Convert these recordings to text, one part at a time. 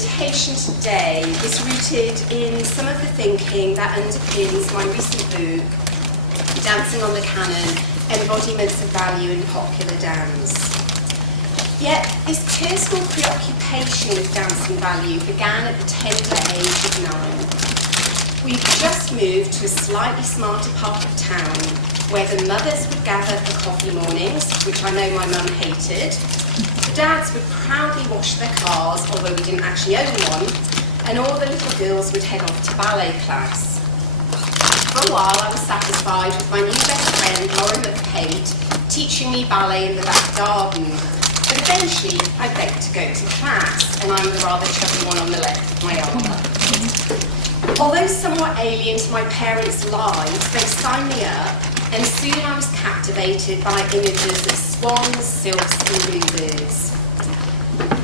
presentation today is rooted in some of the thinking that underpins my recent book, Dancing on the Canon, Embodiments of Value in Popular Dance. Yet, this personal preoccupation with dancing value began at the tender age of 9. We'd just moved to a slightly smarter part of town, where the mothers would gather for coffee mornings, which I know my mum hated. The dads would proudly wash their cars, although we didn't actually own one, and all the little girls would head off to ballet class. For a while, I was satisfied with my new best friend, Lauren McPate, teaching me ballet in the back garden. But eventually, I begged to go to class, and I'm the rather chubby one on the left of my arm. Although somewhat alien to my parents' lives, they signed me up, and soon I was captivated by images of swans, silks, and bluebirds.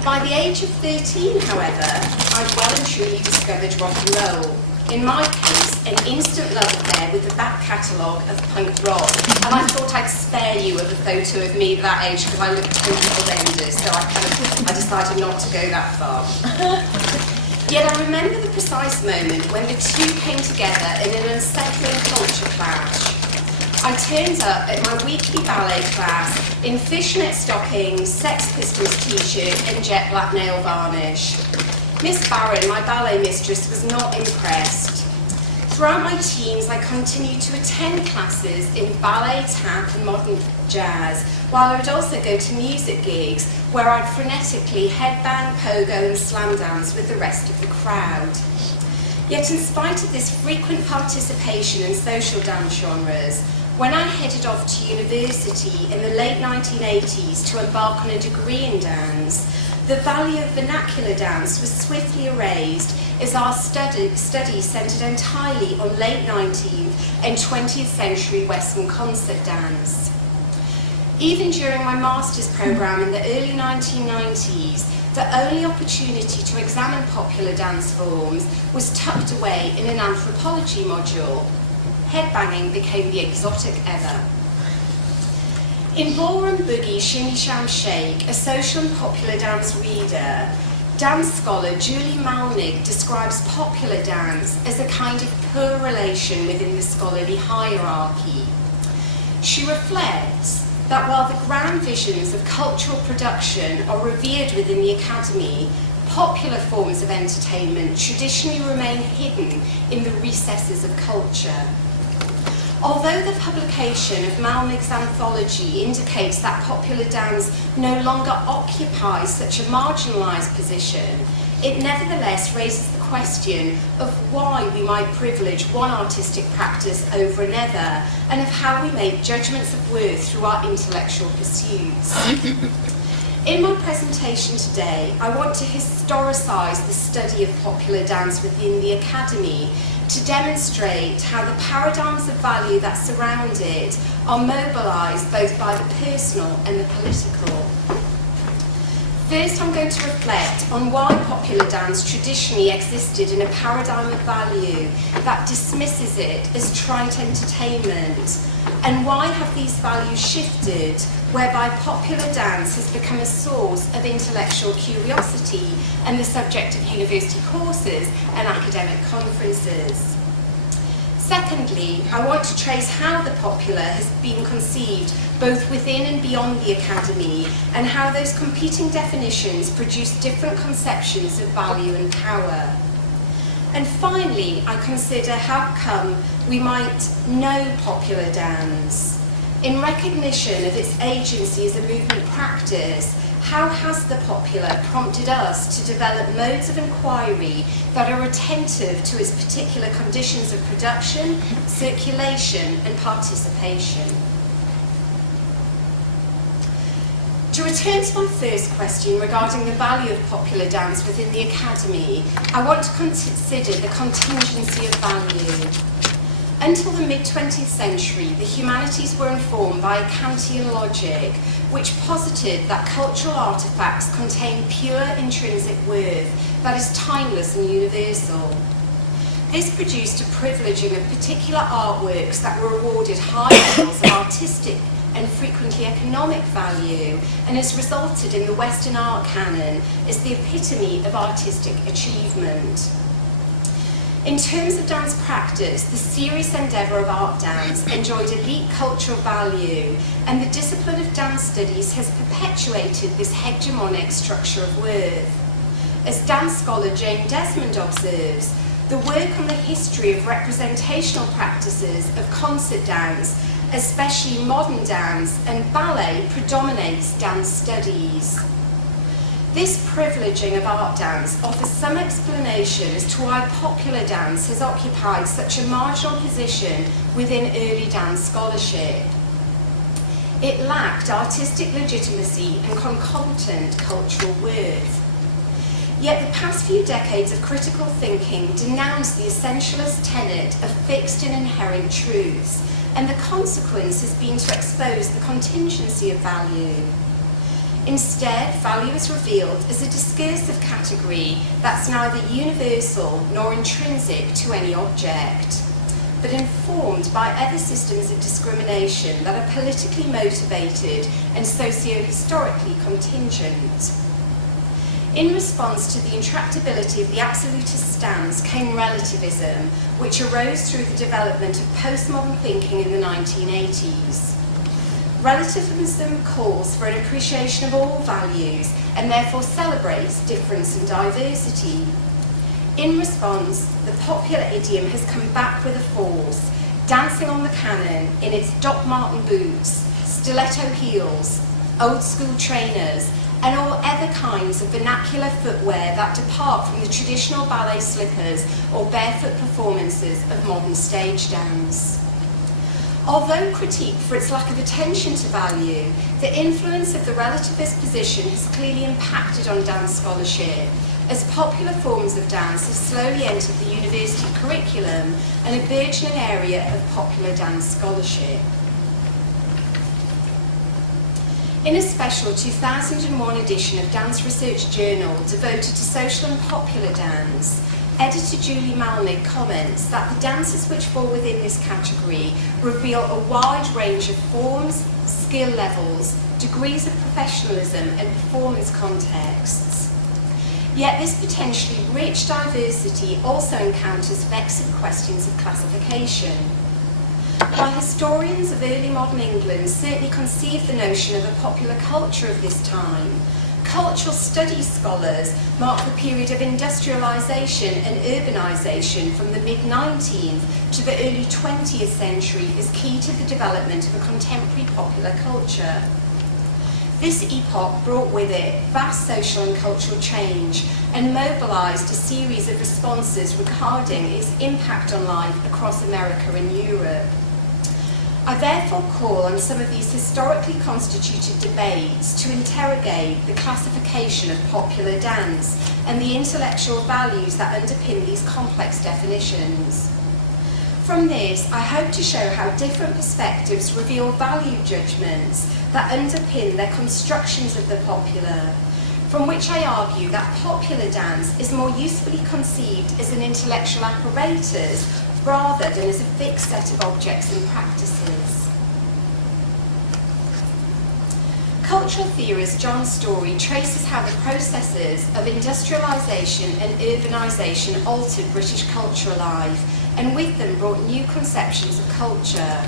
By the age of 13, however, I'd well and truly discovered rock and roll. In my case, an instant love affair with the back catalogue of punk rock, and I thought I'd spare you of a photo of me at that age because I looked totally horrendous, so I decided not to go that far. Yet I remember the precise moment when the two came together in an unsettling culture clash. I turned up at my weekly ballet class in fishnet stockings, Sex Pistols t-shirt and jet black nail varnish. Miss Barron, my ballet mistress, was not impressed. Throughout my teens, I continued to attend classes in ballet, tap and modern jazz, while I would also go to music gigs where I'd frenetically headbang, pogo and slam dance with the rest of the crowd. Yet in spite of this frequent participation in social dance genres, when I headed off to university in the late 1980s to embark on a degree in dance, the value of vernacular dance was swiftly erased as our studies centred entirely on late 19th and 20th century Western concert dance. Even during my master's programme in the early 1990s, the only opportunity to examine popular dance forms was tucked away in an anthropology module. Headbanging became the exotic ever. In Ballroom Boogie, Shimmy Sham Shake, a social and popular dance reader, dance scholar Julie Malnick describes popular dance as a kind of poor relation within the scholarly hierarchy. She reflects that while the grand visions of cultural production are revered within the academy, popular forms of entertainment traditionally remain hidden in the recesses of culture. Although the publication of Malnick's anthology indicates that popular dance no longer occupies such a marginalised position, it nevertheless raises the question of why we might privilege one artistic practice over another, and of how we make judgments of worth through our intellectual pursuits. In my presentation today, I want to historicise the study of popular dance within the academy to demonstrate how the paradigms of value that surround it are mobilised both by the personal and the political. First, I'm going to reflect on why popular dance traditionally existed in a paradigm of value that dismisses it as trite entertainment, and why have these values shifted, whereby popular dance has become a source of intellectual curiosity and the subject of university courses and academic conferences. Secondly, I want to trace how the popular has been conceived both within and beyond the academy, and how those competing definitions produce different conceptions of value and power. And finally, I consider how come we might know popular dance. In recognition of its agency as a movement practice, how has the popular prompted us to develop modes of inquiry that are attentive to its particular conditions of production, circulation, and participation? To return to my first question regarding the value of popular dance within the academy, I want to consider the contingency of value. Until the mid-20th century, the humanities were informed by a Kantian logic which posited that cultural artefacts contain pure intrinsic worth that is timeless and universal. This produced a privileging of particular artworks that were awarded high levels of artistic and frequently economic value, and has resulted in the Western art canon as the epitome of artistic achievement. In terms of dance practice, the serious endeavour of art dance enjoyed elite cultural value, and the discipline of dance studies has perpetuated this hegemonic structure of worth. As dance scholar Jane Desmond observes, the work on the history of representational practices of concert dance, especially modern dance and ballet, predominates dance studies. This privileging of art dance offers some explanation as to why popular dance has occupied such a marginal position within early dance scholarship. It lacked artistic legitimacy and concomitant cultural worth. Yet the past few decades of critical thinking denounce the essentialist tenet of fixed and inherent truths, and the consequence has been to expose the contingency of value. Instead, value is revealed as a discursive category that's neither universal nor intrinsic to any object, but informed by other systems of discrimination that are politically motivated and socio-historically contingent. In response to the intractability of the absolutist stance came relativism, which arose through the development of postmodern thinking in the 1980s. Relativism calls for an appreciation of all values and therefore celebrates difference and diversity. In response, the popular idiom has come back with a force, dancing on the canon in its Doc Marten boots, stiletto heels, old school trainers, and all other kinds of vernacular footwear that depart from the traditional ballet slippers or barefoot performances of modern stage dance. Although critiqued for its lack of attention to value, the influence of the relativist position has clearly impacted on dance scholarship, as popular forms of dance have slowly entered the university curriculum and a burgeoning area of popular dance scholarship. In a special 2001 edition of Dance Research Journal devoted to social and popular dance, editor Julie Malnick comments that the dances which fall within this category reveal a wide range of forms, skill levels, degrees of professionalism and performance contexts. Yet this potentially rich diversity also encounters vexing questions of classification. While historians of early modern England certainly conceived the notion of a popular culture of this time, cultural studies scholars mark the period of industrialisation and urbanisation from the mid-19th to the early 20th century as key to the development of a contemporary popular culture. This epoch brought with it vast social and cultural change and mobilised a series of responses regarding its impact on life across America and Europe. I therefore call on some of these historically constituted debates to interrogate the classification of popular dance and the intellectual values that underpin these complex definitions. From this, I hope to show how different perspectives reveal value judgments that underpin their constructions of the popular, from which I argue that popular dance is more usefully conceived as an intellectual apparatus rather than as a fixed set of objects and practices. Cultural theorist John Story traces how the processes of industrialisation and urbanisation altered British cultural life, and with them brought new conceptions of culture.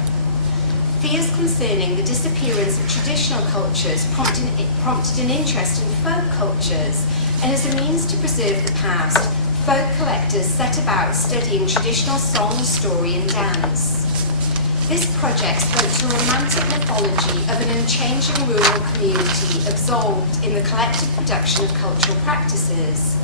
Fears concerning the disappearance of traditional cultures prompted an interest in folk cultures, and as a means to preserve the past, folk collectors set about studying traditional song, story and dance. This project spoke to a romantic mythology of an unchanging rural community absorbed in the collective production of cultural practices.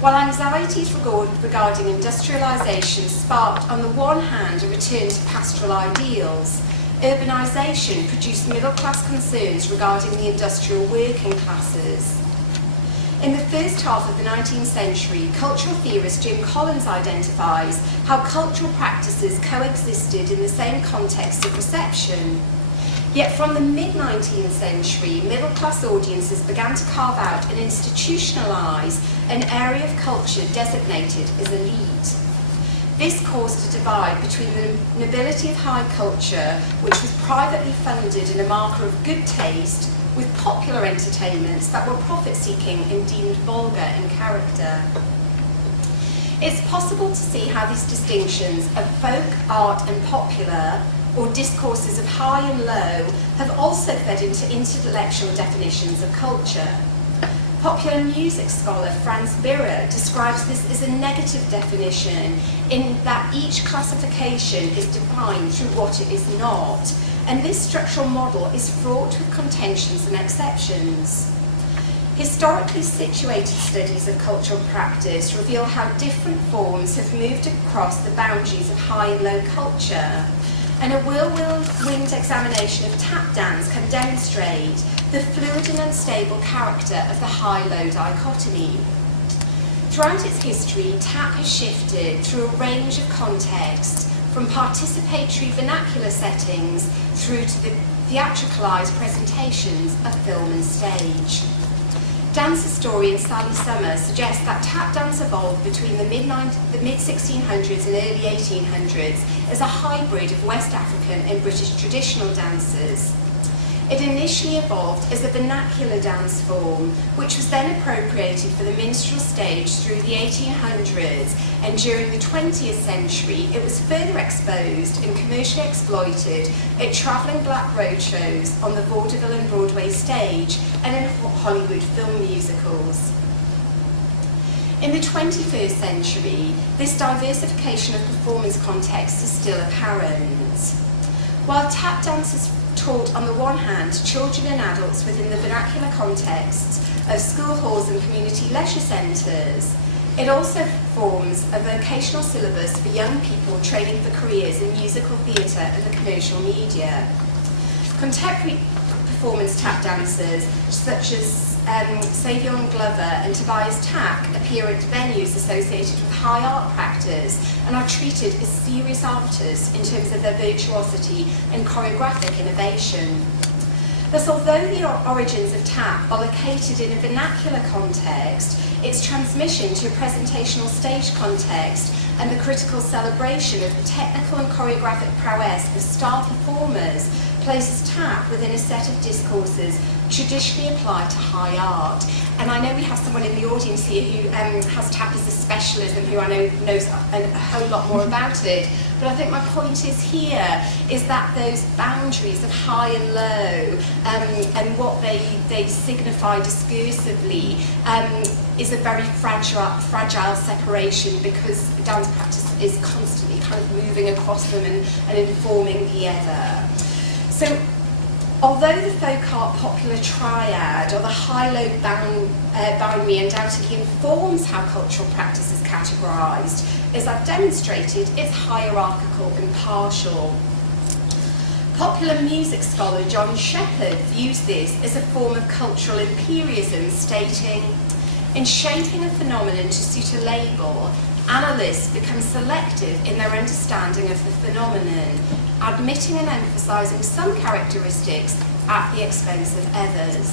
While anxieties regarding industrialisation sparked on the one hand a return to pastoral ideals, urbanisation produced middle-class concerns regarding the industrial working classes. In the first half of the 19th century, cultural theorist Jim Collins identifies how cultural practices coexisted in the same context of reception. Yet from the mid-19th century, middle-class audiences began to carve out and institutionalise an area of culture designated as elite. This caused a divide between the nobility of high culture, which was privately funded and a marker of good taste, with popular entertainments that were profit-seeking and deemed vulgar in character. It's possible to see how these distinctions of folk, art and popular, or discourses of high and low, have also fed into intellectual definitions of culture. Popular music scholar Franz Birrer describes this as a negative definition, in that each classification is defined through what it is not, and this structural model is fraught with contentions and exceptions. Historically situated studies of cultural practice reveal how different forms have moved across the boundaries of high and low culture, and a whirlwind examination of tap dance can demonstrate the fluid and unstable character of the high-low dichotomy. Throughout its history, tap has shifted through a range of contexts, from participatory vernacular settings through to the theatricalised presentations of film and stage. Dance historian Sally Summer suggests that tap dance evolved between the mid-1600s and early 1800s as a hybrid of West African and British traditional dances. It initially evolved as a vernacular dance form, which was then appropriated for the minstrel stage through the 1800s, and during the 20th century it was further exposed and commercially exploited at travelling black roadshows on the vaudeville and Broadway stage and in Hollywood film musicals. In the 21st century, this diversification of performance contexts is still apparent. While tap dance is taught on the one hand to children and adults within the vernacular contexts of school halls and community leisure centres, it also forms a vocational syllabus for young people training for careers in musical theatre and the commercial media. Contemporary performance tap dancers such as Savion Glover and Tobias Tack appear at venues associated with high art practice and are treated as serious artists in terms of their virtuosity and choreographic innovation. Thus, although the origins of tap are located in a vernacular context, its transmission to a presentational stage context and the critical celebration of the technical and choreographic prowess of star performers places tap within a set of discourses traditionally applied to high art. And I know we have someone in the audience here who has tap as a specialism, who I know knows a whole lot more about it. But I think my point is here is that those boundaries of high and low and what they signify discursively is a very fragile separation, because dance practice is constantly kind of moving across them and informing the other. So, although the folk art popular triad, or the high-low boundary, undoubtedly informs how cultural practice is categorised, as I've demonstrated, it's hierarchical and partial. Popular music scholar John Shepherd views this as a form of cultural imperialism, stating, "In shaping a phenomenon to suit a label, analysts become selective in their understanding of the phenomenon, admitting and emphasising some characteristics at the expense of others."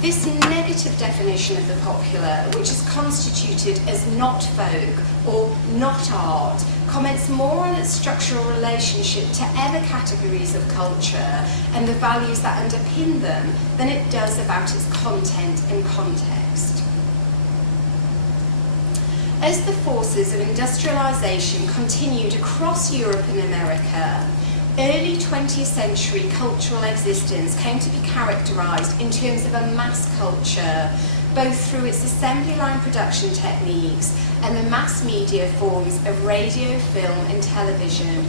This negative definition of the popular, which is constituted as not folk or not art, comments more on its structural relationship to other categories of culture and the values that underpin them than it does about its content and context. As the forces of industrialisation continued across Europe and America, early 20th century cultural existence came to be characterised in terms of a mass culture, both through its assembly line production techniques and the mass media forms of radio, film and television.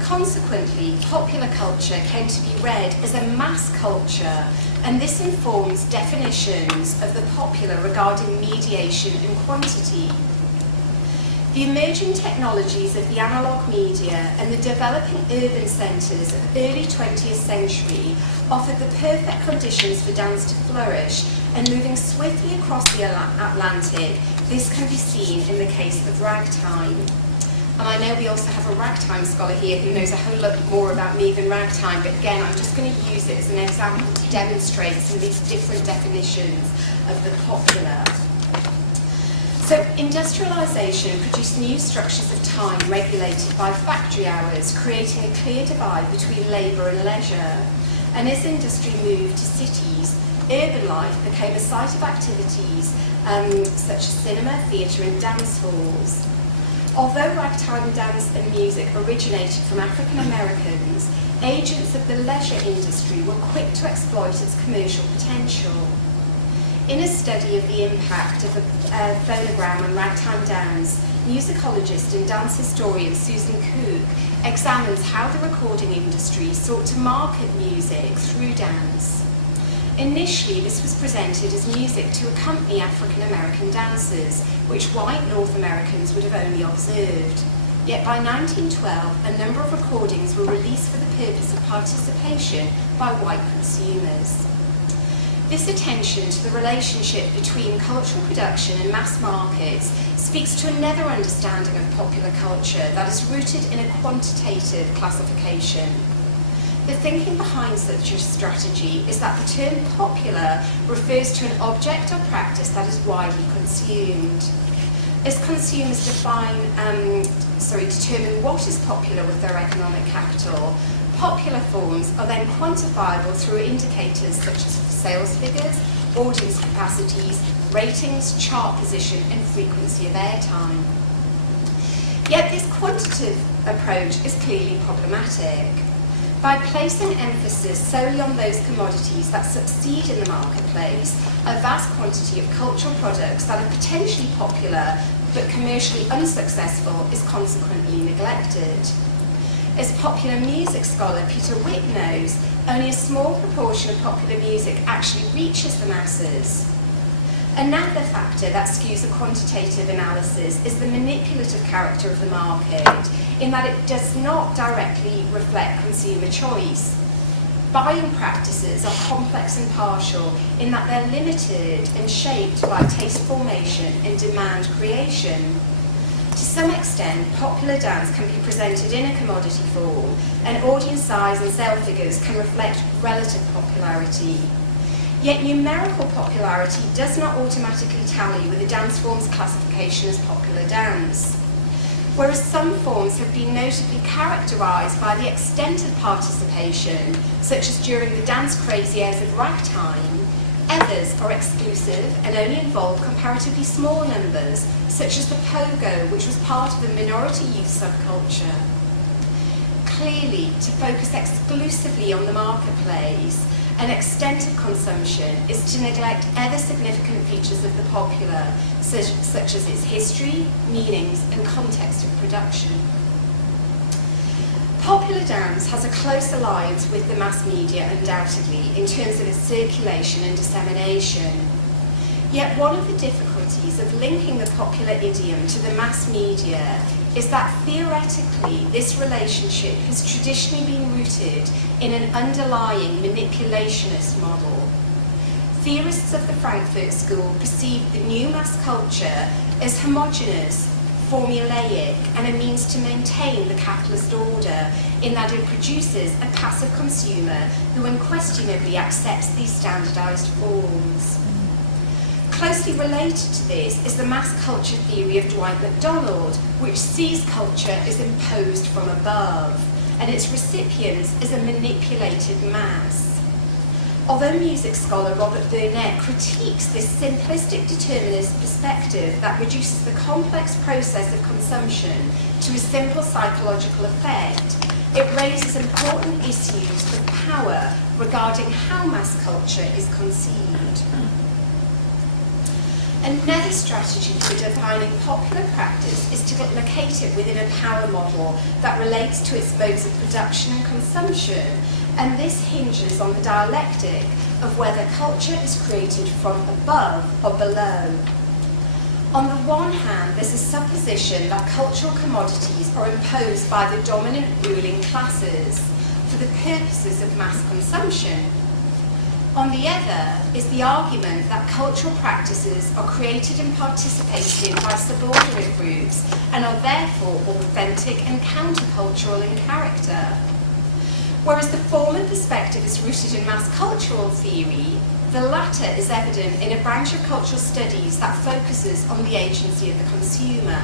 Consequently, popular culture came to be read as a mass culture, and this informs definitions of the popular regarding mediation and quantity. The emerging technologies of the analogue media and the developing urban centres of early 20th century offered the perfect conditions for dance to flourish, and moving swiftly across the Atlantic, this can be seen in the case of ragtime. And I know we also have a ragtime scholar here who knows a whole lot more about me than ragtime, but again, I'm just going to use it as an example to demonstrate some of these different definitions of the popular. So industrialisation produced new structures of time regulated by factory hours, creating a clear divide between labour and leisure. And as industry moved to cities, urban life became a site of activities such as cinema, theatre and dance halls. Although ragtime dance and music originated from African Americans, agents of the leisure industry were quick to exploit its commercial potential. In a study of the impact of a phonogram on ragtime dance, musicologist and dance historian Susan Cook examines how the recording industry sought to market music through dance. Initially, this was presented as music to accompany African American dancers, which white North Americans would have only observed. Yet by 1912, a number of recordings were released for the purpose of participation by white consumers. This attention to the relationship between cultural production and mass markets speaks to another understanding of popular culture that is rooted in a quantitative classification. The thinking behind such a strategy is that the term popular refers to an object or practice that is widely consumed. As consumers determine what is popular with their economic capital, popular forms are then quantifiable through indicators such as sales figures, audience capacities, ratings, chart position, and frequency of airtime. Yet this quantitative approach is clearly problematic. By placing emphasis solely on those commodities that succeed in the marketplace, a vast quantity of cultural products that are potentially popular but commercially unsuccessful is consequently neglected. As popular music scholar Peter Witt knows, only a small proportion of popular music actually reaches the masses. Another factor that skews a quantitative analysis is the manipulative character of the market, in that it does not directly reflect consumer choice. Buying practices are complex and partial in that they're limited and shaped by taste formation and demand creation. To some extent, popular dance can be presented in a commodity form, and audience size and sale figures can reflect relative popularity. Yet numerical popularity does not automatically tally with a dance form's classification as popular dance. Whereas some forms have been notably characterised by the extent of participation, such as during the dance-crazy years of ragtime, others are exclusive and only involve comparatively small numbers, such as the pogo, which was part of the minority youth subculture. Clearly, to focus exclusively on the marketplace and extent of consumption is to neglect other significant features of the popular, such as its history, meanings, and context of production. Popular dance has a close alliance with the mass media, undoubtedly, in terms of its circulation and dissemination. Yet one of the difficulties of linking the popular idiom to the mass media is that theoretically this relationship has traditionally been rooted in an underlying manipulationist model. Theorists of the Frankfurt School perceived the new mass culture as homogeneous, formulaic, and a means to maintain the capitalist order, in that it produces a passive consumer who unquestionably accepts these standardized forms. Closely related to this is the mass culture theory of Dwight MacDonald, which sees culture as imposed from above, and its recipients as a manipulated mass. Although music scholar Robert Burnett critiques this simplistic determinist perspective that reduces the complex process of consumption to a simple psychological effect, it raises important issues of power regarding how mass culture is conceived. Another strategy for defining popular practice is to locate it within a power model that relates to its modes of production and consumption, and this hinges on the dialectic of whether culture is created from above or below. On the one hand, there's a supposition that cultural commodities are imposed by the dominant ruling classes for the purposes of mass consumption. On the other is the argument that cultural practices are created and participated in by subordinate groups and are therefore authentic and countercultural in character. Whereas the former perspective is rooted in mass cultural theory, The latter is evident in a branch of cultural studies that focuses on the agency of the consumer.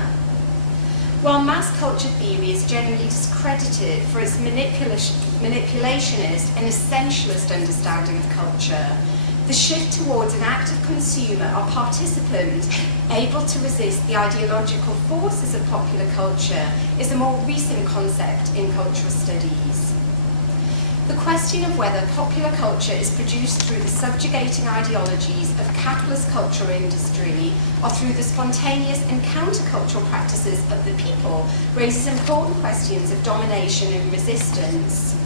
While mass culture theory is generally discredited for its manipulationist and essentialist understanding of culture, the shift towards an active consumer or participant able to resist the ideological forces of popular culture is a more recent concept in cultural studies. The question of whether popular culture is produced through the subjugating ideologies of capitalist cultural industry or through the spontaneous and countercultural practices of the people raises important questions of domination and resistance.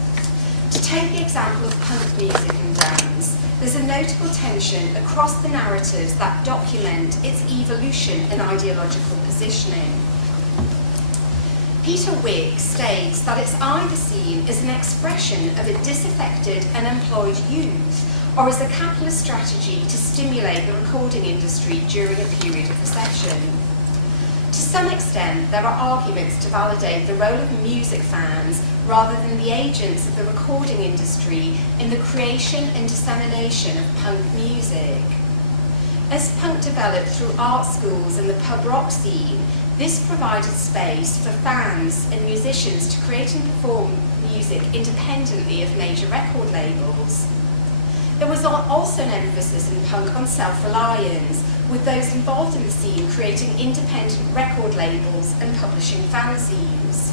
To take the example of punk music and dance, there's a notable tension across the narratives that document its evolution and ideological positioning. Peter Wick states that it's either seen as an expression of a disaffected and unemployed youth or as a capitalist strategy to stimulate the recording industry during a period of recession. To some extent, there are arguments to validate the role of music fans rather than the agents of the recording industry in the creation and dissemination of punk music. As punk developed through art schools and the pub rock scene, this provided space for fans and musicians to create and perform music independently of major record labels. There was also an emphasis in punk on self-reliance, with those involved in the scene creating independent record labels and publishing fanzines.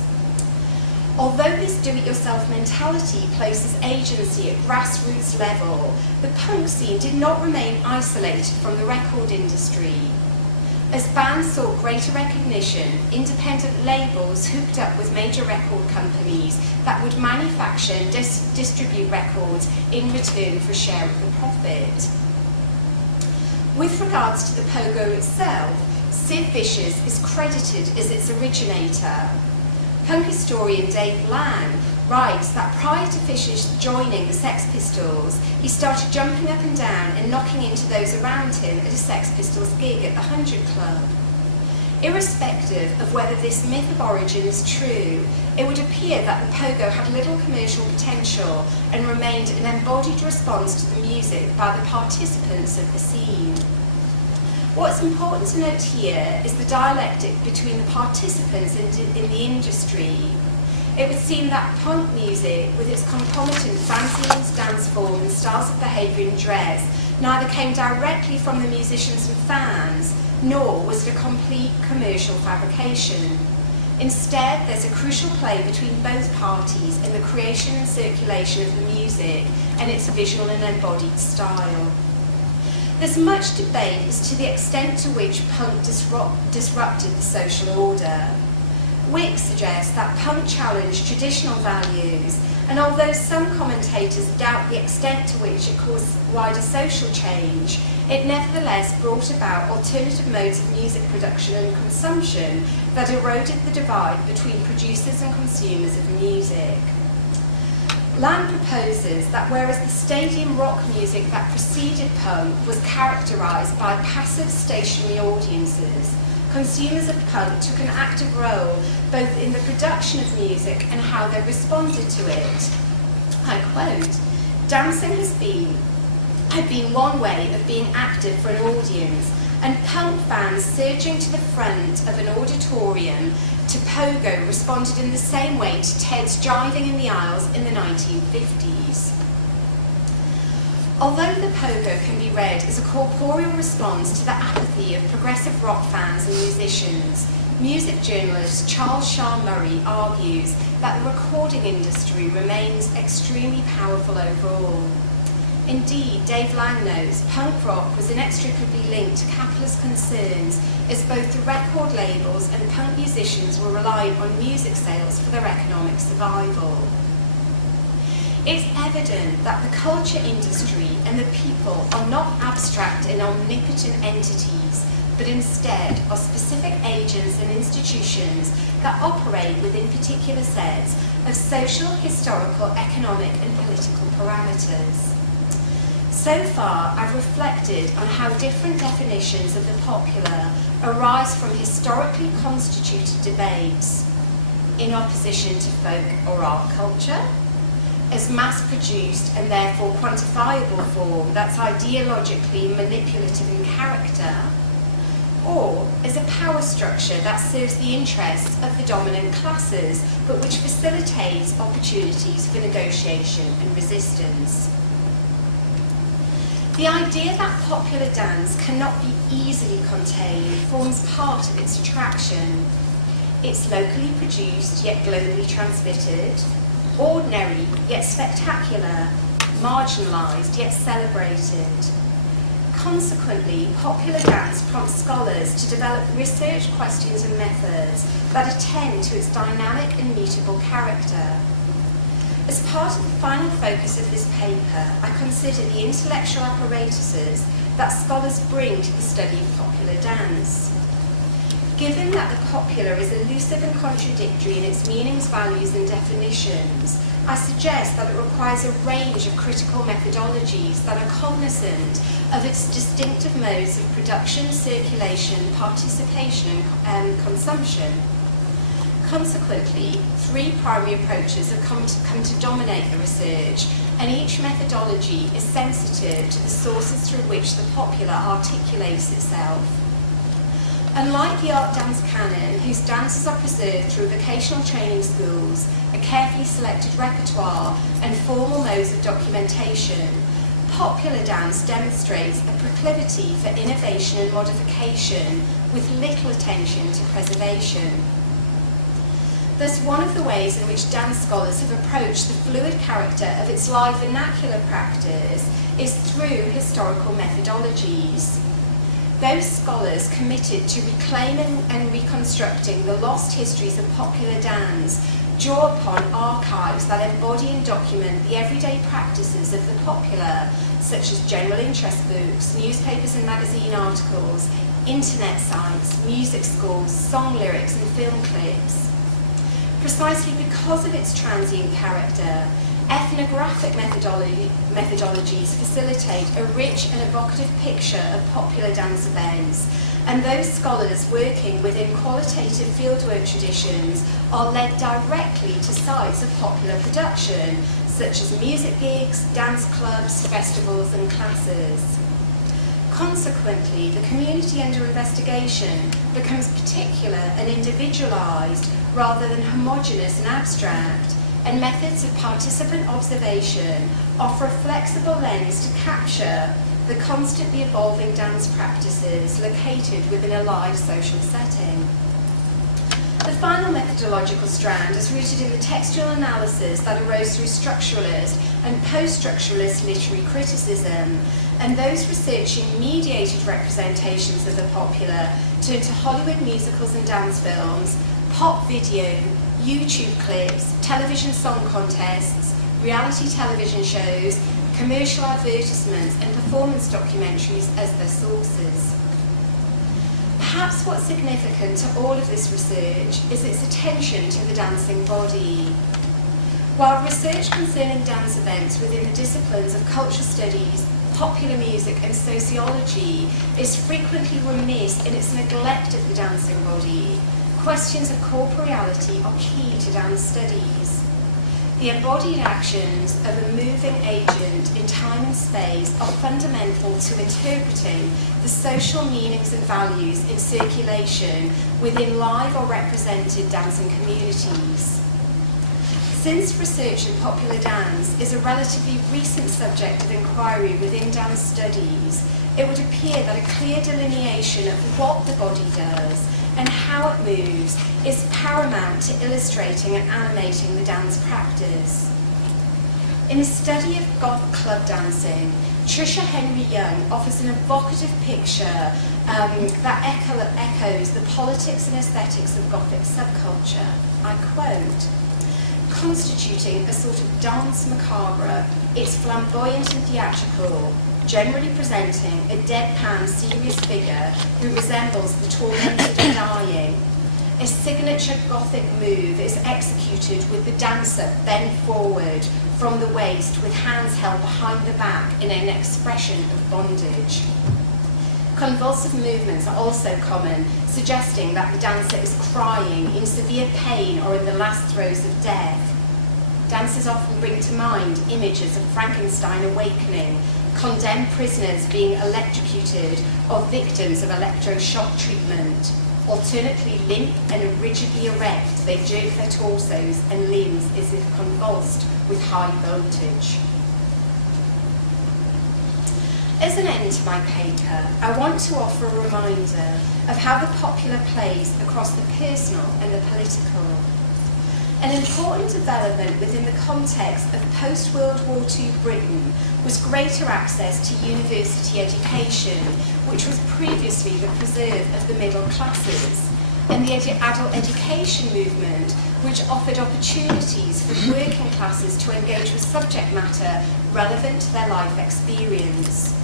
Although this do-it-yourself mentality places agency at grassroots level, the punk scene did not remain isolated from the record industry. As bands sought greater recognition, independent labels hooked up with major record companies that would manufacture and distribute records in return for a share of the profit. With regards to the pogo itself, Sid Vicious is credited as its originator. Punk historian Dave Lang writes that prior to Vicious joining the Sex Pistols, he started jumping up and down and knocking into those around him at a Sex Pistols gig at the 100 Club. Irrespective of whether this myth of origin is true, it would appear that the pogo had little commercial potential and remained an embodied response to the music by the participants of the scene. What's important to note here is the dialectic between the participants in the industry. It would seem that punk music, with its concomitant fanzines, dance form, and styles of behaviour and dress, neither came directly from the musicians and fans, nor was it a complete commercial fabrication. Instead, there's a crucial play between both parties in the creation and circulation of the music and its visual and embodied style. There's much debate as to the extent to which punk disrupted the social order. Wick suggests that punk challenged traditional values, and although some commentators doubt the extent to which it caused wider social change, it nevertheless brought about alternative modes of music production and consumption that eroded the divide between producers and consumers of music. Lang proposes that whereas the stadium rock music that preceded punk was characterised by passive stationary audiences, consumers of punk took an active role both in the production of music and how they responded to it. I quote, "Dancing had been one way of being active for an audience, and punk fans surging to the front of an auditorium to pogo responded in the same way to Ted's jiving in the aisles in the 1950s. Although the pogo can be read as a corporeal response to the apathy of progressive rock fans and musicians, music journalist Charles Shaar Murray argues that the recording industry remains extremely powerful overall. Indeed, Dave Lang notes, punk rock was inextricably linked to capitalist concerns as both the record labels and punk musicians were reliant on music sales for their economic survival. It's evident that the culture industry and the people are not abstract and omnipotent entities, but instead are specific agents and institutions that operate within particular sets of social, historical, economic and political parameters. So far, I've reflected on how different definitions of the popular arise from historically constituted debates in opposition to folk or art culture, as mass-produced and therefore quantifiable form that's ideologically manipulative in character, or as a power structure that serves the interests of the dominant classes, but which facilitates opportunities for negotiation and resistance. The idea that popular dance cannot be easily contained forms part of its attraction. It's locally produced yet globally transmitted, ordinary yet spectacular, marginalised yet celebrated. Consequently, popular dance prompts scholars to develop research questions and methods that attend to its dynamic and mutable character. As part of the final focus of this paper, I consider the intellectual apparatuses that scholars bring to the study of popular dance. Given that the popular is elusive and contradictory in its meanings, values, and definitions, I suggest that it requires a range of critical methodologies that are cognizant of its distinctive modes of production, circulation, participation, and consumption. Consequently, three primary approaches have come to dominate the research, and each methodology is sensitive to the sources through which the popular articulates itself. Unlike the art dance canon, whose dances are preserved through vocational training schools, a carefully selected repertoire, and formal modes of documentation, popular dance demonstrates a proclivity for innovation and modification with little attention to preservation. Thus, one of the ways in which dance scholars have approached the fluid character of its live vernacular practice is through historical methodologies. Those scholars committed to reclaiming and reconstructing the lost histories of popular dance draw upon archives that embody and document the everyday practices of the popular, such as general interest books, newspapers and magazine articles, internet sites, music schools, song lyrics and film clips. Precisely because of its transient character, ethnographic methodologies facilitate a rich and evocative picture of popular dance events, and those scholars working within qualitative fieldwork traditions are led directly to sites of popular production, such as music gigs, dance clubs, festivals, and classes. Consequently, the community under investigation becomes particular and individualised rather than homogeneous and abstract, and methods of participant observation offer a flexible lens to capture the constantly evolving dance practices located within a live social setting. The final methodological strand is rooted in the textual analysis that arose through structuralist and post-structuralist literary criticism, and those researching mediated representations of the popular turn to Hollywood musicals and dance films, pop video, YouTube clips, television song contests, reality television shows, commercial advertisements, and performance documentaries as their sources. Perhaps what's significant to all of this research is its attention to the dancing body. While research concerning dance events within the disciplines of cultural studies, popular music and sociology is frequently remiss in its neglect of the dancing body, questions of corporeality are key to dance studies. The embodied actions of a moving agent in time and space are fundamental to interpreting the social meanings and values in circulation within live or represented dancing communities. Since research in popular dance is a relatively recent subject of inquiry within dance studies, it would appear that a clear delineation of what the body does and how it moves is paramount to illustrating and animating the dance practice. In a study of goth club dancing, Tricia Henry Young offers an evocative picture that echoes the politics and aesthetics of Gothic subculture. I quote, "Constituting a sort of dance macabre, it's flamboyant and theatrical, generally presenting a deadpan, serious figure who resembles the tormented and dying. A signature Gothic move is executed with the dancer bent forward from the waist with hands held behind the back in an expression of bondage. Convulsive movements are also common, suggesting that the dancer is crying in severe pain or in the last throes of death. dancers often bring to mind images of Frankenstein awakening, condemned prisoners being electrocuted, or victims of electroshock treatment. Alternately limp and rigidly erect, they jerk their torsos and limbs as if convulsed with high voltage. As an end to my paper, I want to offer a reminder of how the popular plays across the personal and the political. An important development within the context of post-World War II Britain was greater access to university education, which was previously the preserve of the middle classes, and the adult education movement, which offered opportunities for working classes to engage with subject matter relevant to their life experience.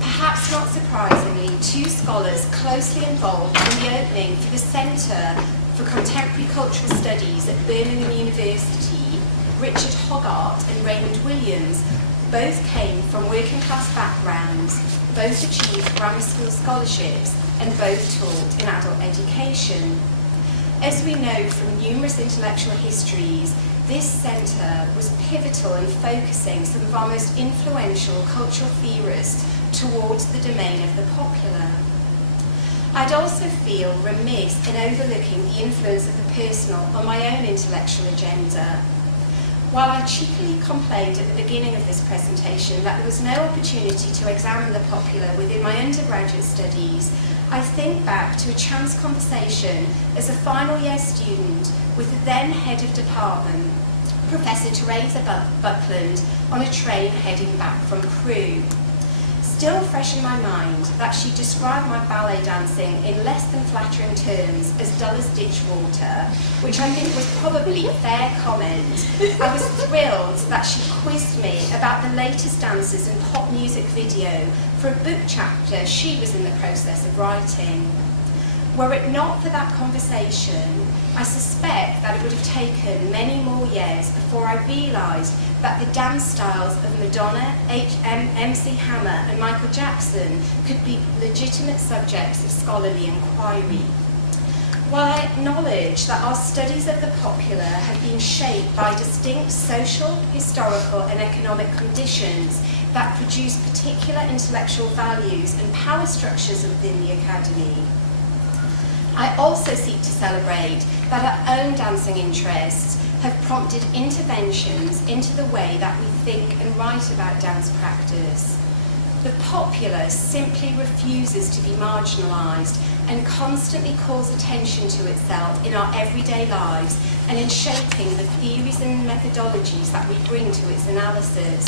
Perhaps not surprisingly, two scholars closely involved in the opening for the Centre for Contemporary Cultural Studies at Birmingham University, Richard Hoggart and Raymond Williams, both came from working class backgrounds, both achieved grammar school scholarships, and both taught in adult education. As we know from numerous intellectual histories, this centre was pivotal in focusing some of our most influential cultural theorists towards the domain of the popular. I'd also feel remiss in overlooking the influence of the personal on my own intellectual agenda. While I cheekily complained at the beginning of this presentation that there was no opportunity to examine the popular within my undergraduate studies, I think back to a chance conversation as a final year student with the then head of department, Professor Teresa Buckland, on a train heading back from Crewe. Still fresh in my mind that she described my ballet dancing in less than flattering terms as dull as ditch water, which I think was probably a fair comment. I was thrilled that she quizzed me about the latest dances in pop music video for a book chapter she was in the process of writing. Were it not for that conversation, I suspect that it would have taken many more years before I realised that the dance styles of Madonna, MC Hammer and Michael Jackson could be legitimate subjects of scholarly inquiry. While I acknowledge that our studies of the popular have been shaped by distinct social, historical and economic conditions that produce particular intellectual values and power structures within the academy, I also seek to celebrate that our own dancing interests have prompted interventions into the way that we think and write about dance practice. The popular simply refuses to be marginalised and constantly calls attention to itself in our everyday lives and in shaping the theories and methodologies that we bring to its analysis.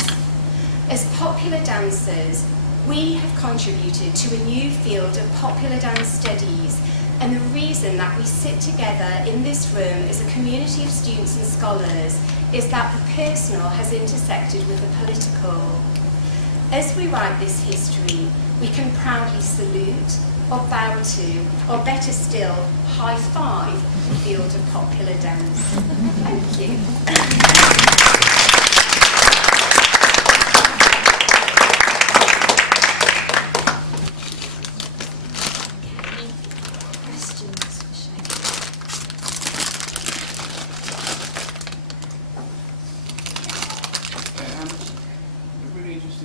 As popular dancers, we have contributed to a new field of popular dance studies, and the reason that we sit together in this room as a community of students and scholars is that the personal has intersected with the political. As we write this history, we can proudly salute, or bow to, or better still, high-five the field of popular dance. Thank you.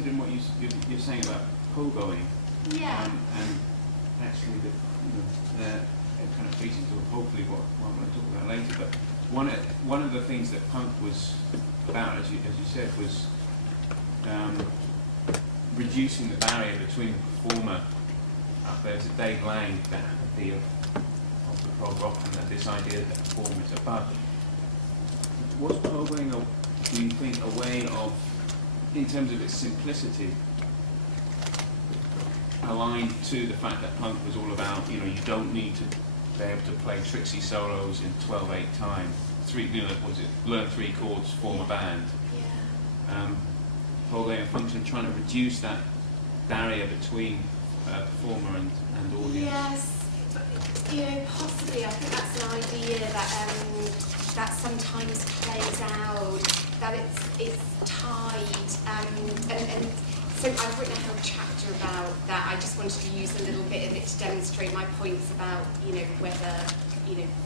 In what you're saying about pogoing, Yeah. and actually the kind of feeds into hopefully what I'm going to talk about later. But one of the things that punk was about, as you said, was reducing the barrier between the performer up there to Dave Lang, that idea of the prog rock, and this idea that the performer is above. Was pogoing, do you think, a way of, in terms of its simplicity, aligned to the fact that punk was all about, you don't need to be able to play tricksy solos in 12/8 time. Learn 3 chords, form a band. Pogoing and function, trying to reduce that barrier between performer and audience. Yes, possibly. I think that's an idea that sometimes plays out, that it's tied, and So I've written a whole chapter about that. I just wanted to use a little bit of it to demonstrate my points about, whether,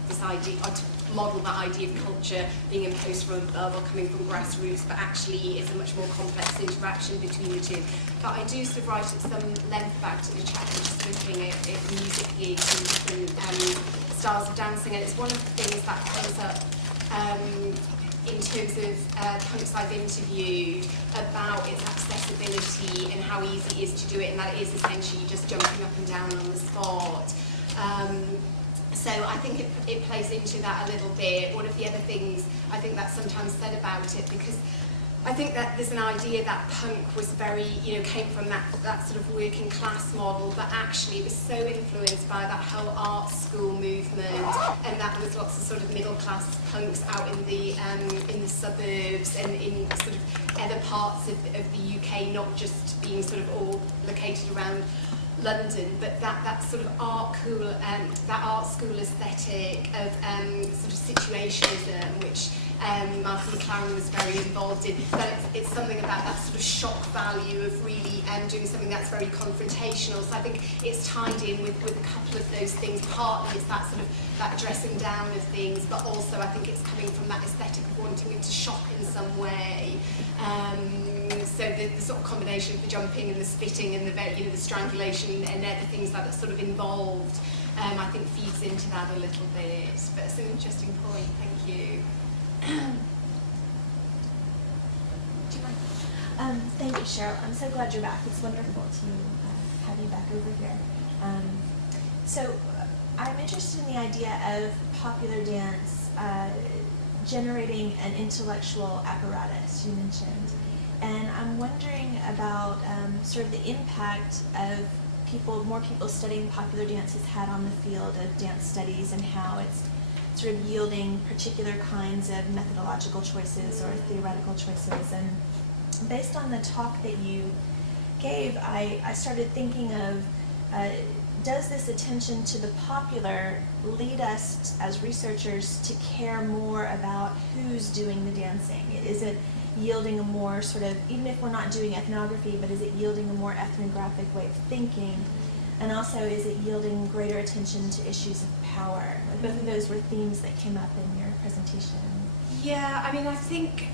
this idea, or to model that idea of culture being imposed from above or coming from grassroots, but actually it's a much more complex interaction between the two. But I do sort of write at some length back to the chapter, just looking at music gigs and different styles of dancing, and it's one of the things that comes up in terms of punks I've interviewed about its accessibility and how easy it is to do it, and that is essentially just jumping up and down on the spot. So I think it plays into that a little bit. One of the other things I think that's sometimes said about it, because I think that there's an idea that punk was very, came from that sort of working class model, but actually it was so influenced by that whole art school movement, and that there was lots of sort of middle class punks out in the suburbs and in sort of other parts of the UK, not just being sort of all located around London, but that sort of art school aesthetic of sort of situationism, which Malcolm McLaren was very involved in. But it's something about that sort of shock value of really doing something that's very confrontational. So I think it's tied in with a couple of those things. Partly it's that sort of that dressing down of things, but also I think it's coming from that aesthetic of wanting it to shock in some way. So the sort of combination of the jumping and the spitting and the strangulation and other things that are sort of involved, I think feeds into that a little bit. But it's an interesting point. Thank you. Do you mind? Thank you, Sherril. I'm so glad you're back. It's wonderful to have you back over here. So I'm interested in the idea of popular dance generating an intellectual apparatus, you mentioned. And I'm wondering about sort of the impact of more people studying popular dance has had on the field of dance studies, and how it's sort of yielding particular kinds of methodological choices or theoretical choices. And based on the talk that you gave, I started thinking of, does this attention to the popular lead us as researchers to care more about who's doing the dancing? Is it yielding a more sort of, even if we're not doing ethnography, but is it yielding a more ethnographic way of thinking? And also, is it yielding greater attention to issues of power? Both of those were themes that came up in your presentation. Yeah, I mean, I think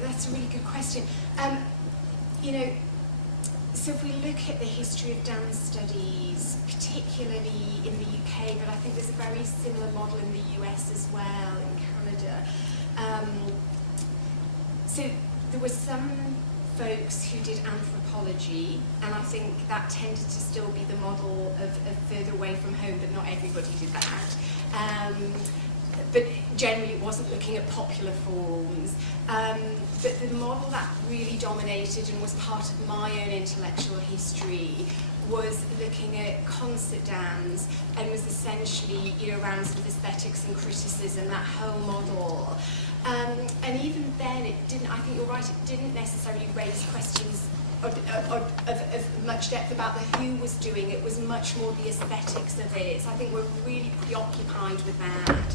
that's a really good question. So if we look at the history of dance studies, particularly in the UK, but I think there's a very similar model in the US as well, in Canada. So there were some folks who did anthropology, and I think that tended to still be the model of further away from home, but not everybody did that. But generally it wasn't looking at popular forms. But the model that really dominated and was part of my own intellectual history was looking at concert dance, and was essentially around sort of aesthetics and criticism, that whole model. And even then, it didn't, I think you're right, it didn't necessarily raise questions of much depth about the who was doing it. It was much more the aesthetics of it. So I think we're really preoccupied with that.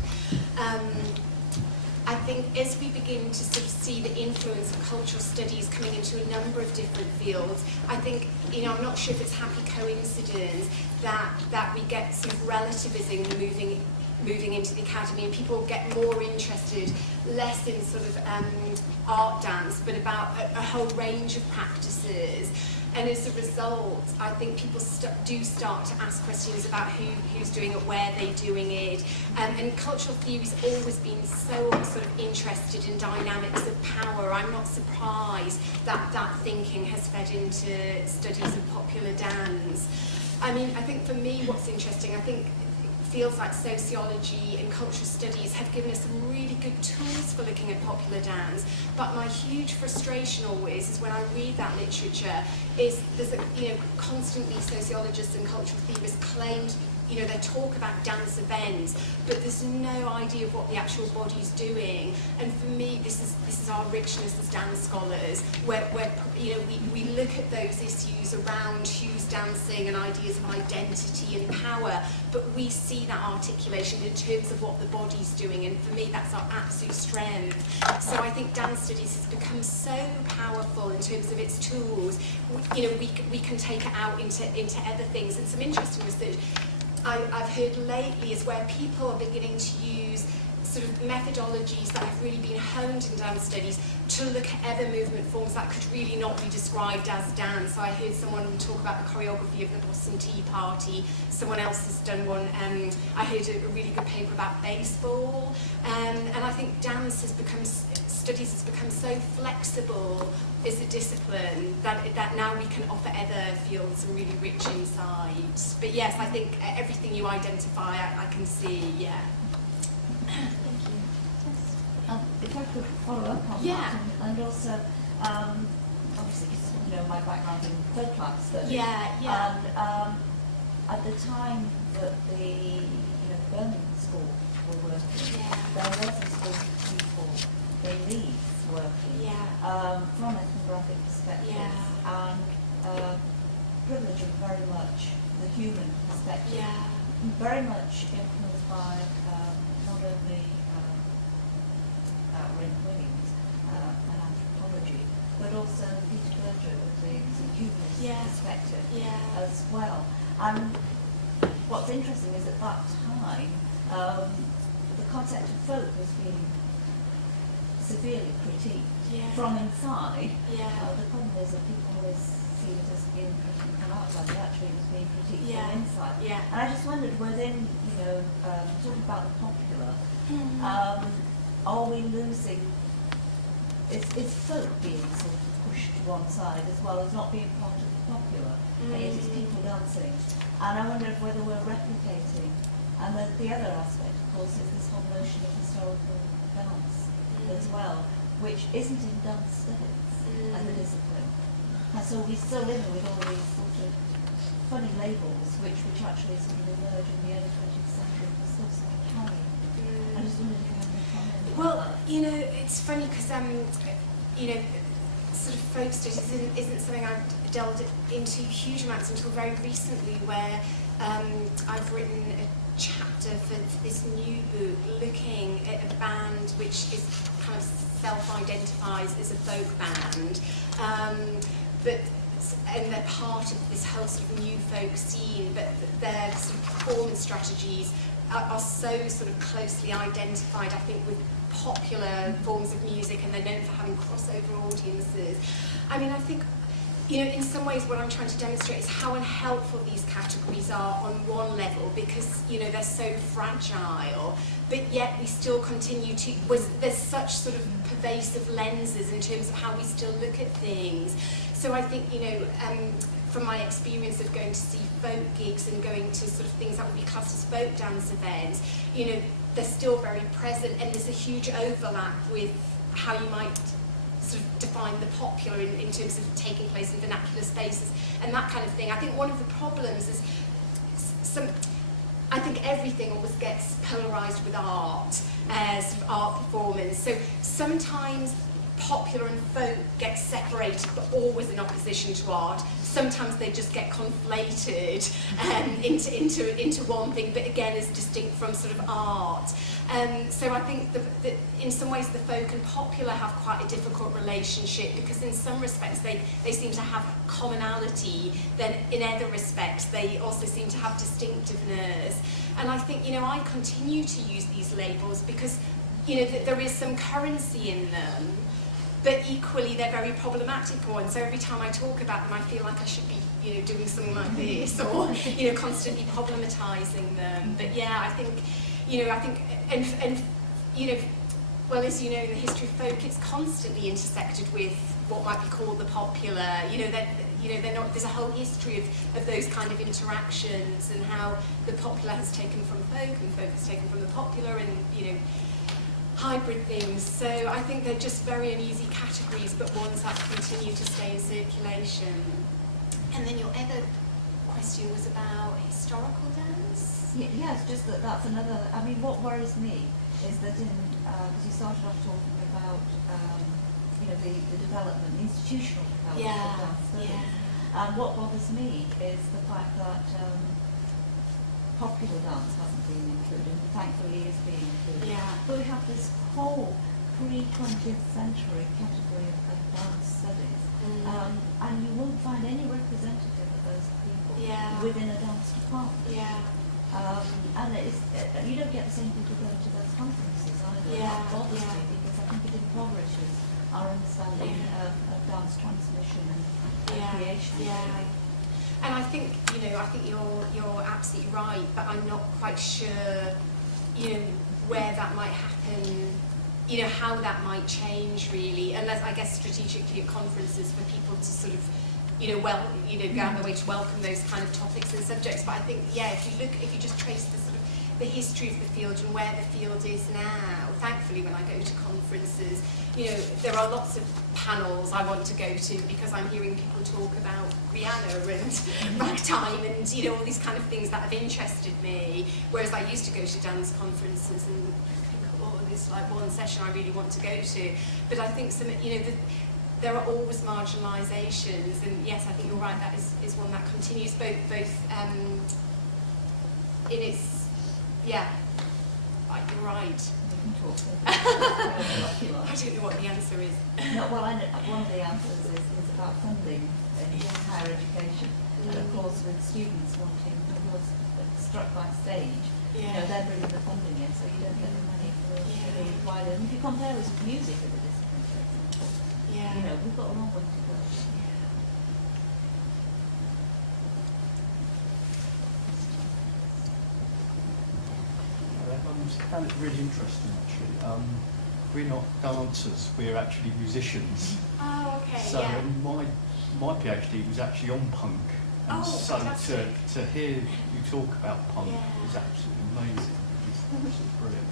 I think as we begin to sort of see the influence of cultural studies coming into a number of different fields, I think, I'm not sure if it's happy coincidence that we get some relativism moving into the academy, and people get more interested, less in sort of art dance, but about a whole range of practices. And as a result, I think people do start to ask questions about who's doing it, where they're doing it. And cultural theory's always been so sort of interested in dynamics of power. I'm not surprised that that thinking has fed into studies of popular dance. I mean, I think for me what's interesting, I think feels like sociology and cultural studies have given us some really good tools for looking at popular dance, but my huge frustration always is when I read that literature is there's constantly sociologists and cultural theorists claim to be you know, they talk about dance events, but there's no idea of what the actual body's doing. And for me, this is our richness as dance scholars, where you know, we look at those issues around who's dancing and ideas of identity and power, but we see that articulation in terms of what the body's doing, and for me that's our absolute strength. So I think dance studies has become so powerful in terms of its tools. You know, we can take it out into other things, and some interesting research I've heard lately is where people are beginning to use sort of methodologies that have really been honed in dance studies to look at other movement forms that could really not be described as dance. So I heard someone talk about the choreography of the Boston Tea Party. Someone else has done one. I heard a really good paper about baseball. And I think dance has become, studies has become so flexible as a discipline that now we can offer other fields really rich insight. But yes, I think everything you identify, I can see, yeah. Thank you. Yes. If I could follow up on Yeah. that, and also, obviously, because, you know, my background in folk art study, Yeah. and at the time that the Birmingham school were working, there was a school of people in Leeds working from ethnographic perspectives, and privileging very much the human perspective, very much influenced by not only Raymond Williams and anthropology, but also Peter Berger with the humanist perspective as well. And what's interesting is at that time, the concept of folk was being severely critiqued from inside. The problem is that people always see it as being critiqued from outside, but actually it was being critiqued from inside. And I just wondered, within, talking about the popular, are we losing, is folk being sort of pushed to one side as well as not being part of the popular? It is people dancing. And I wonder if whether we're replicating. And the other aspect, of course, is this whole notion of historical dance as well, which isn't in dance studies as a discipline. And so we still live with all these sort of funny labels which actually sort of emerge in the early 20th century and still sort of carry. I just wondered if you had any comment on Well, that. you know, it's funny because, sort of folk studies isn't something I've delved into huge amounts until very recently, where I've written a chapter for this new book looking at a band which is kind of self-identifies as a folk band, and they're part of this whole sort of new folk scene, but their sort of performance strategies are so sort of closely identified, I think, with popular forms of music, and they're known for having crossover audiences. I mean, I think, in some ways what I'm trying to demonstrate is how unhelpful these categories are on one level, because, they're so fragile, but yet we still continue to, there's such sort of pervasive lenses in terms of how we still look at things. So I think, from my experience of going to see folk gigs and going to sort of things that would be classed as folk dance events, they're still very present, and there's a huge overlap with how you might sort of define the popular in terms of taking place in vernacular spaces and that kind of thing. I think one of the problems is I think everything always gets polarised with art, sort of art performance. So sometimes popular and folk get separated, but always in opposition to art. Sometimes they just get conflated into one thing, but again is distinct from sort of art. So I think that in some ways the folk and popular have quite a difficult relationship, because in some respects they seem to have commonality, then in other respects they also seem to have distinctiveness. And I think, I continue to use these labels because, there is some currency in them, but equally they're very problematic ones. So every time I talk about them, I feel like I should be, doing something like this, or, constantly problematizing them. But yeah, I think, well, as you know, in the history of folk, it's constantly intersected with what might be called the popular. They're not. There's a whole history of those kind of interactions, and how the popular has taken from folk and folk has taken from the popular, and hybrid things. So I think they're just very uneasy categories, but ones that continue to stay in circulation. And then your other question was about historical dance. Yes, just that's another. I mean, what worries me is that because you started off talking about the development, the institutional development of dance studies. What bothers me is the fact that popular dance hasn't been included, and thankfully is being included. But we have this whole pre-20th century category of dance studies, and you won't find any representative of those people within a dance department. And you don't get the same people going to those conferences either. That bothers me because I think it impoverishes our understanding of dance transmission and creation. And I think you're absolutely right, but I'm not quite sure where that might happen, how that might change really, unless I guess strategically at conferences for people to sort of go out of the way to welcome those kind of topics and subjects. But I think if you just trace the sort of the history of the field and where the field is now, thankfully when I go to conferences, there are lots of panels I want to go to because I'm hearing people talk about Rihanna and ragtime and all these kind of things that have interested me, whereas I used to go to dance conferences and think, oh, there's like one session I really want to go to. But I think there are always marginalisations, and yes, I think you're right, that is one that continues both in its you're right. I don't know what the answer is. No, well, one of the answers is about funding in higher education. And of course, with students wanting, who are struck by stage, they're bringing the funding in, so you don't get the money for the wider. And if you compare this with music as a discipline, for example, we've got a long way to go. I found it really interesting actually. We're not dancers, we're actually musicians. Oh, okay. So my PhD was actually on punk. And so to hear you talk about punk was absolutely amazing. It was brilliant.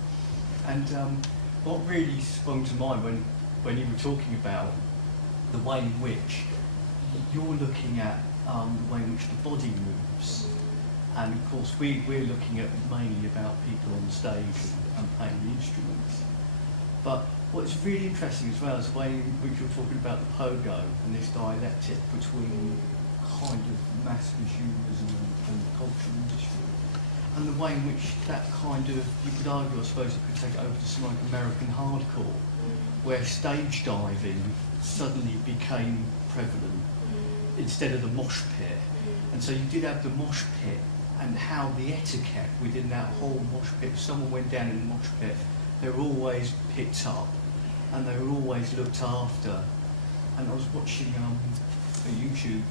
And what really sprung to mind when you were talking about the way in which you're looking at the way in which the body moves. And of course, we're looking at mainly about people on stage and playing the instruments. But what's really interesting as well is the way in which you're talking about the pogo and this dialectic between kind of mass consumerism and the cultural industry. And the way in which that kind of, you could argue, I suppose, it could take it over to some like American hardcore, where stage diving suddenly became prevalent instead of the mosh pit. And so you did have the mosh pit, and how the etiquette within that whole mosh pit, if someone went down in the mosh pit, they were always picked up and they were always looked after. And I was watching a YouTube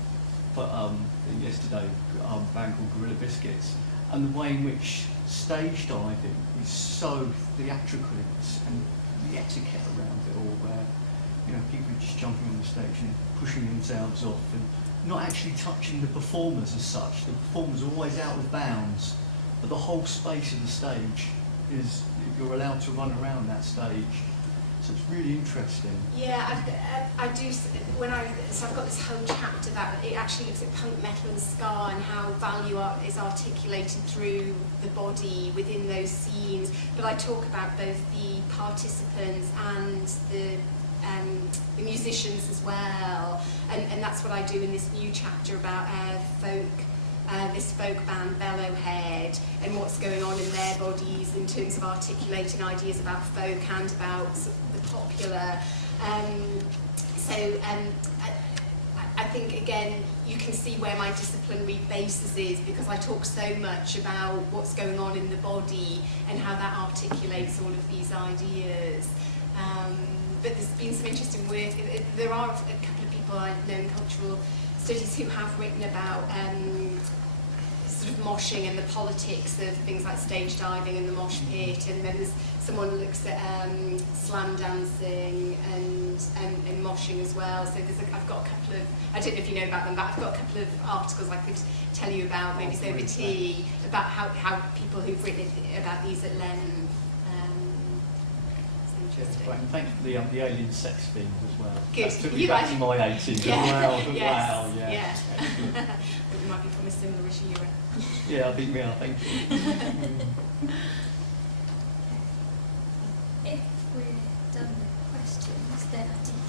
yesterday, a band called Gorilla Biscuits, and the way in which stage diving is so theatrical and the etiquette around it all, where people are just jumping on the stage and pushing themselves off and not actually touching the performers as such. The performers are always out of bounds, but the whole space of the stage is, you're allowed to run around that stage. So it's really interesting. Yeah, I do. So I've got this whole chapter that it actually looks at punk, metal, and ska and how value is articulated through the body within those scenes. But I talk about both the participants and the musicians as well, and that's what I do in this new chapter about this folk band Bellowhead and what's going on in their bodies in terms of articulating ideas about folk and about sort of the popular. I think again you can see where my disciplinary basis is, because I talk so much about what's going on in the body and how that articulates all of these ideas. But there's been some interesting work. There are a couple of people I know in cultural studies who have written about sort of moshing and the politics of things like stage diving and the mosh pit, and then there's someone who looks at slam dancing and moshing as well. So I've got a couple of, I don't know if you know about them, but I've got a couple of articles I could tell you about, maybe over tea, about how people who've written about these at length. Right, and thanks for the alien sex thing as well. Good. That took me back to my 80s as well. Yes. Wow, yeah. We might be from a similar issue era. Yeah, I think we are, thank you. we're done with questions, then I think